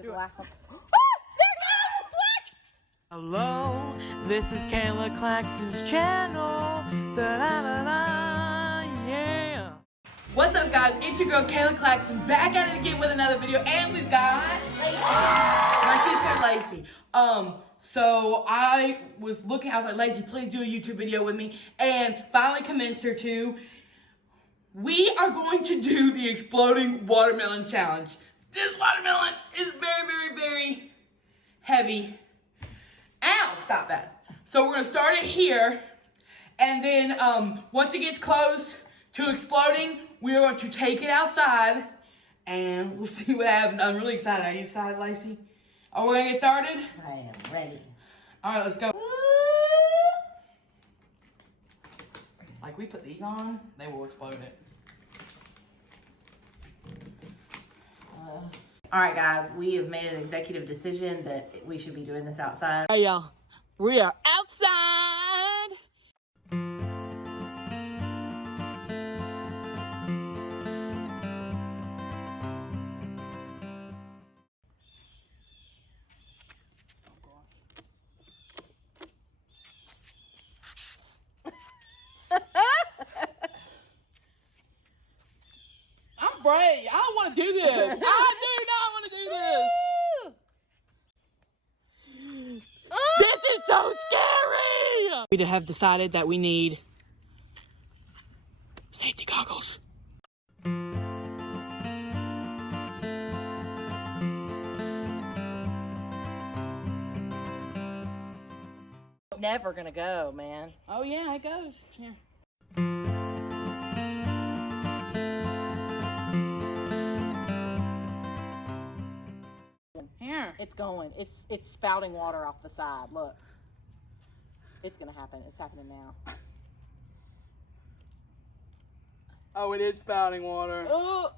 Get the last one. Hello, this is Kayla Claxton's channel. Da-da-da-da, yeah. What's up, guys? It's your girl Kayla Claxton back at it again with another video, and we've got my sister Lacey. So I was looking, I was like, Lacey, please do a YouTube video with me, and finally convinced her to. We are going to do the exploding watermelon challenge. This watermelon is very, very, very heavy. Ow, stop that. So we're gonna start it here, and then once it gets close to exploding, we are going to take it outside, and we'll see what happens. I'm really excited. Are you excited, Lacey? Are we gonna get started? I am ready. All right, let's go. Like, we put these on, they will explode it. All right, guys, we have made an executive decision that we should be doing this outside. Hey, y'all. We are outside. I'm brave. I don't want to do this. I do not want to do this. This is so scary. We have decided that we need safety goggles. It's never gonna go, man. Oh yeah, it goes. Here. Here. It's going. It's spouting water off the side. Look. It's gonna happen. It's happening now. Oh, it is spouting water. Oh!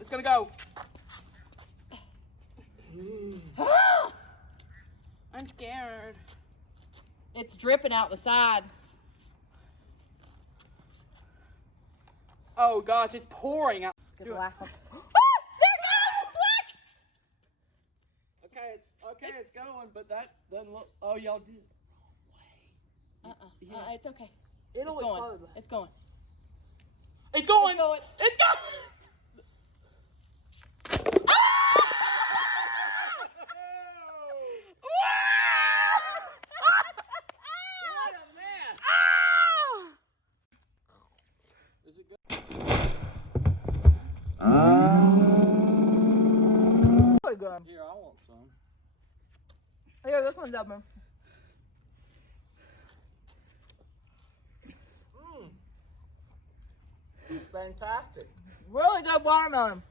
It's gonna go. I'm scared. It's dripping out the side. Oh gosh, it's pouring out. Get the last one. Okay, it's going, but that doesn't look. Oh, y'all did. It's okay. It'll explode. It's going. It's going. It's going. It's going. What a mess. Is it good? Here, I want some. Here, this one's open. Fantastic. Really good watermelon.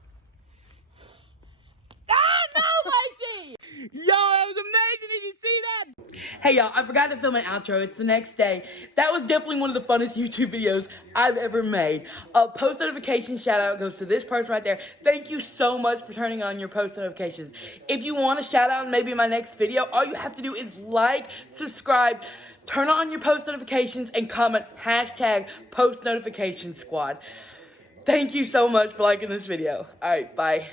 No, Lacey! Yo, that was amazing. Did you see that? Hey, y'all, I forgot to film an outro. It's the next day. That was definitely one of the funnest YouTube videos I've ever made. Post notification shout out goes to this person right there. Thank you so much for turning on your post notifications. If you want a shout out in maybe my next video, all you have to do is like, subscribe, turn on your post notifications, and comment #post notification squad. Thank you so much for liking this video. All right, bye.